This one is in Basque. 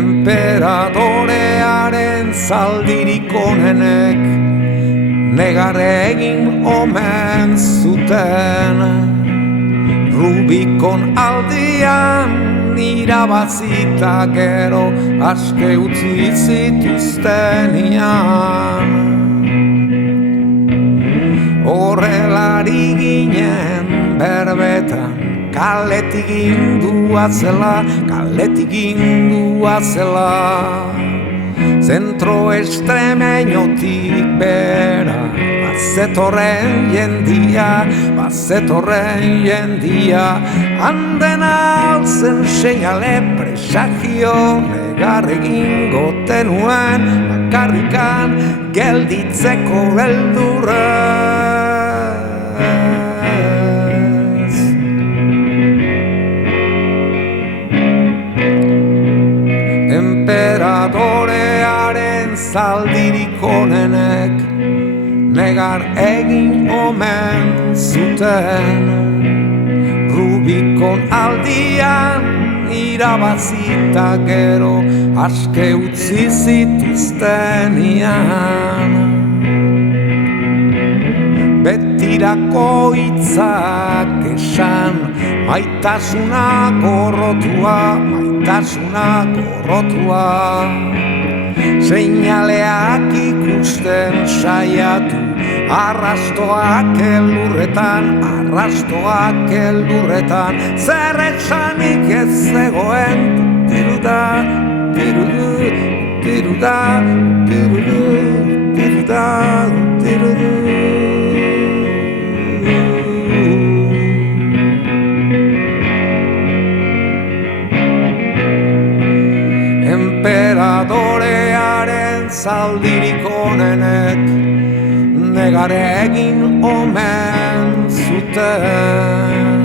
Enperadorearen zaldirik onenek negar egin omen zuten. Rubikon aldian irabazita gero aske utzi zituztenian. Horrelari ginen berbetan, kaletik gindua zela, zentro estremeñotik bera, bazetorren jendia, handen alzen seinale presagio, negar egingo tenuen, bakarrikan gelditzeko beldurrez. Enperadorearen zaldirik onenek negar egin omen zuten. Rubikon aldian irabazita gero aske utzi zituztenian. Betirako hitzak esan, maitasuna gorrotua, seinaleak ikusten saiatu, arrastoak elurretan, zer esanik ez zegoen, tiruda. Enperadorearen zaldirik onenek negar egin omen zuten.